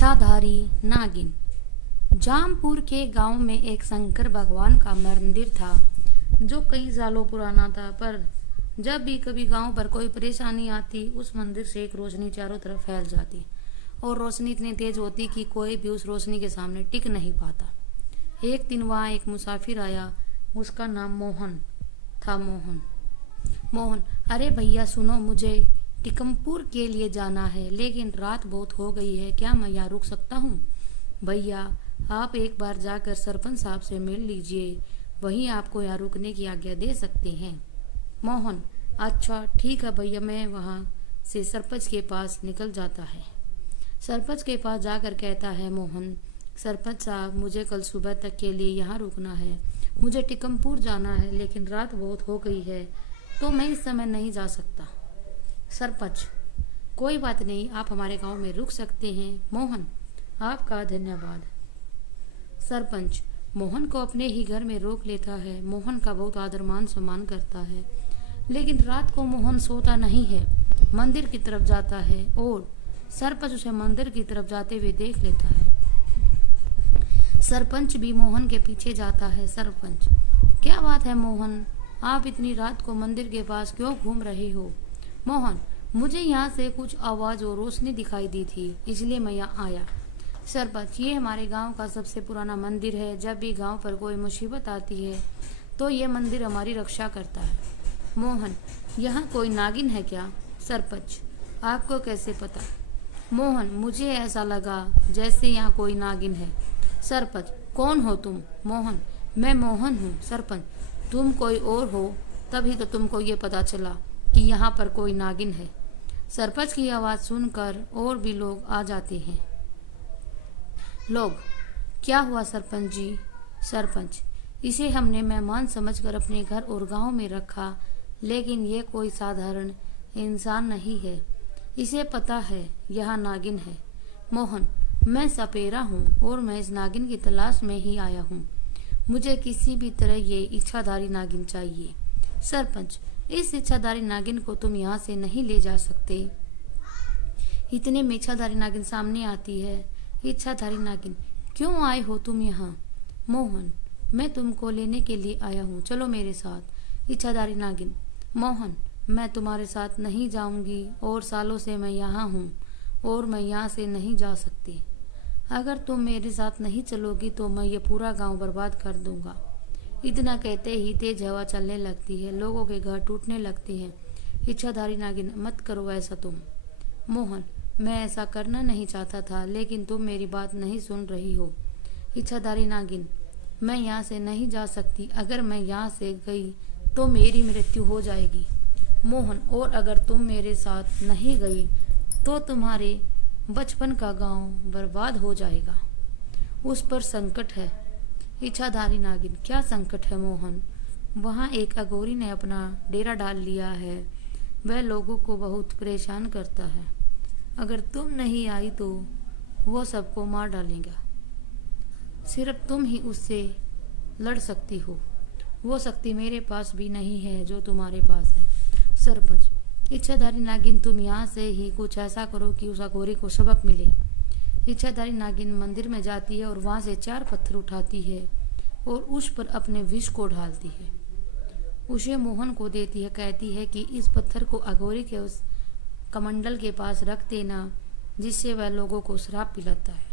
इच्छाधारी नागिन। जामपुर के गांव में एक शंकर भगवान का मंदिर था जो कई सालों पुराना था, पर जब भी कभी गांव पर कोई परेशानी आती उस मंदिर से एक रोशनी चारों तरफ फैल जाती और रोशनी इतनी तेज होती कि कोई भी उस रोशनी के सामने टिक नहीं पाता। एक दिन वहां एक मुसाफिर आया, उसका नाम मोहन था। मोहन, अरे भैया सुनो, मुझे टिकमपुर के लिए जाना है, लेकिन रात बहुत हो गई है, क्या मैं यहाँ रुक सकता हूँ? भैया आप एक बार जाकर सरपंच साहब से मिल लीजिए, वही आपको यहाँ रुकने की आज्ञा दे सकते हैं। मोहन, अच्छा ठीक है भैया। मैं वहाँ से सरपंच के पास निकल जाता है। सरपंच के पास जाकर कहता है मोहन, सरपंच साहब मुझे कल सुबह तक के लिए यहाँ रुकना है, मुझे टिकमपुर जाना है, लेकिन रात बहुत हो गई है तो मैं इस समय नहीं जा सकता। सरपंच, कोई बात नहीं, आप हमारे गांव में रुक सकते हैं। मोहन, आपका धन्यवाद। सरपंच मोहन को अपने ही घर में रोक लेता है, मोहन का बहुत आदर मान सम्मान करता है, लेकिन रात को मोहन सोता नहीं है, मंदिर की तरफ जाता है और सरपंच उसे मंदिर की तरफ जाते हुए देख लेता है। सरपंच भी मोहन के पीछे जाता है। सरपंच, क्या बात है मोहन, आप इतनी रात को मंदिर के पास क्यों घूम रहे हो? मोहन, मुझे यहाँ से कुछ आवाज और रोशनी दिखाई दी थी, इसलिए मैं यहाँ आया। सरपंच, ये हमारे गांव का सबसे पुराना मंदिर है, जब भी गांव पर कोई मुसीबत आती है तो ये मंदिर हमारी रक्षा करता है। मोहन, यहाँ कोई नागिन है क्या? सरपंच, आपको कैसे पता? मोहन, मुझे ऐसा लगा जैसे यहाँ कोई नागिन है। सरपंच, कौन हो तुम? मोहन, मैं मोहन हूँ। सरपंच, तुम कोई और हो, तभी तो तुमको ये पता चला कि यहाँ पर कोई नागिन है। सरपंच की आवाज़ सुनकर और भी लोग आ जाते हैं। लोग, क्या हुआ सरपंच जी? सरपंच, इसे हमने मेहमान समझकर अपने घर और गांव में रखा, लेकिन ये कोई साधारण इंसान नहीं है, इसे पता है यह नागिन है। मोहन, मैं सपेरा हूँ और मैं इस नागिन की तलाश में ही आया हूँ, मुझे किसी भी तरह ये इच्छाधारी नागिन चाहिए। सरपंच, इस इच्छाधारी नागिन को तुम यहाँ से नहीं ले जा सकते। इतने में इच्छाधारी नागिन सामने आती है। इच्छाधारी नागिन, क्यों आए हो तुम यहाँ? मोहन, मैं तुमको लेने के लिए आया हूँ, चलो मेरे साथ। इच्छाधारी नागिन, मोहन, मैं तुम्हारे साथ नहीं जाऊंगी और सालों से मैं यहाँ हूँ और मैं यहाँ से नहीं जा सकती। अगर तुम मेरे साथ नहीं चलोगी तो मैं ये पूरा गांव बर्बाद कर दूंगा। इतना कहते ही तेज हवा चलने लगती है, लोगों के घर टूटने लगते हैं। इच्छाधारी नागिन, मत करो ऐसा तुम। मोहन, मैं ऐसा करना नहीं चाहता था, लेकिन तुम मेरी बात नहीं सुन रही हो। इच्छाधारी नागिन, मैं यहाँ से नहीं जा सकती, अगर मैं यहाँ से गई तो मेरी मृत्यु हो जाएगी। मोहन, और अगर तुम मेरे साथ नहीं गई तो तुम्हारे बचपन का गांव बर्बाद हो जाएगा, उस पर संकट है। इच्छाधारी नागिन, क्या संकट है मोहन? वहाँ एक अघोरी ने अपना डेरा डाल लिया है, वह लोगों को बहुत परेशान करता है, अगर तुम नहीं आई तो वो सबको मार डालेगा। सिर्फ तुम ही उससे लड़ सकती हो, वो शक्ति मेरे पास भी नहीं है जो तुम्हारे पास है। सरपंच, इच्छाधारी नागिन, तुम यहाँ से ही कुछ ऐसा करो कि उस अघोरी को सबक मिले। इच्छाधारी नागिन मंदिर में जाती है और वहाँ से 4 पत्थर उठाती है और उस पर अपने विष को ढालती है, उसे मोहन को देती है, कहती है कि इस पत्थर को अघोरी के उस कमंडल के पास रख देना, जिससे वह लोगों को शराब पिलाता है।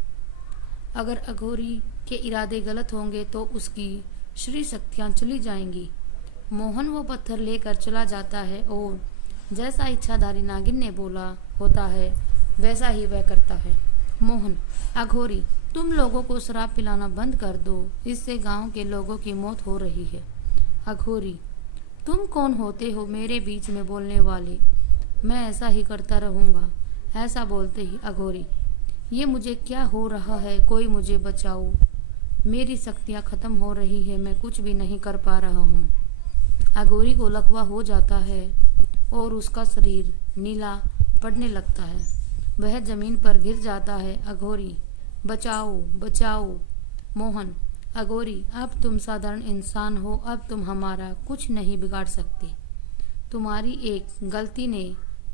अगर अघोरी के इरादे गलत होंगे तो उसकी श्री शक्तियाँ चली जाएंगी। मोहन वो पत्थर लेकर चला जाता है और जैसा इच्छाधारी नागिन ने बोला होता है वैसा ही वह करता है। मोहन, अघोरी, तुम लोगों को शराब पिलाना बंद कर दो, इससे गांव के लोगों की मौत हो रही है। अघोरी, तुम कौन होते हो मेरे बीच में बोलने वाले? मैं ऐसा ही करता रहूँगा। ऐसा बोलते ही अघोरी, ये मुझे क्या हो रहा है, कोई मुझे बचाओ, मेरी शक्तियाँ खत्म हो रही है, मैं कुछ भी नहीं कर पा रहा हूँ। अघोरी को लकवा हो जाता है और उसका शरीर नीला पड़ने लगता है, वह जमीन पर गिर जाता है। अघोरी, बचाओ बचाओ। मोहन, अघोरी, अब तुम साधारण इंसान हो, अब तुम हमारा कुछ नहीं बिगाड़ सकते, तुम्हारी एक गलती ने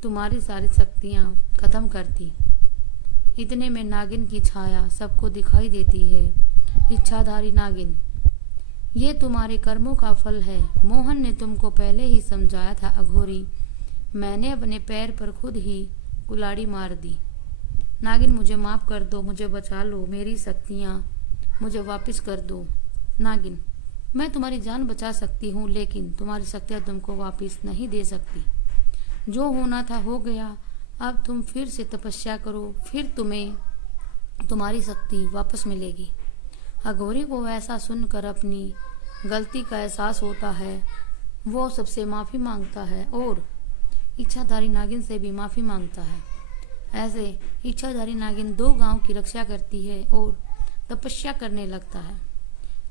तुम्हारी सारी शक्तियाँ खत्म कर दी। इतने में नागिन की छाया सबको दिखाई देती है। इच्छाधारी नागिन, ये तुम्हारे कर्मों का फल है। मोहन ने तुमको पहले ही समझाया था अघोरी, मैंने अपने पैर पर खुद ही कुल्हाड़ी मार दी। नागिन, मुझे माफ़ कर दो, मुझे बचा लो, मेरी शक्तियाँ मुझे वापस कर दो। नागिन, मैं तुम्हारी जान बचा सकती हूँ, लेकिन तुम्हारी शक्तियाँ तुमको वापस नहीं दे सकती। जो होना था हो गया, अब तुम फिर से तपस्या करो, फिर तुम्हें तुम्हारी शक्ति वापस मिलेगी। अघोरी को ऐसा सुनकर अपनी गलती का एहसास होता है। वो सबसे माफ़ी मांगता है और इच्छाधारी नागिन से भी माफ़ी मांगता है। ऐसे इच्छाधारी नागिन 2 गांव की रक्षा करती है और तपस्या करने लगता है।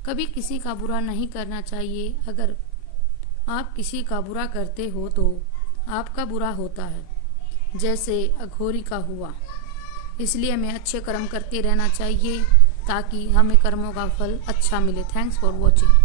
कभी किसी का बुरा नहीं करना चाहिए। अगर आप किसी का बुरा करते हो तो आपका बुरा होता है, जैसे अघोरी का हुआ। इसलिए हमें अच्छे कर्म करते रहना चाहिए ताकि हमें कर्मों का फल अच्छा मिले। Thanks for watching.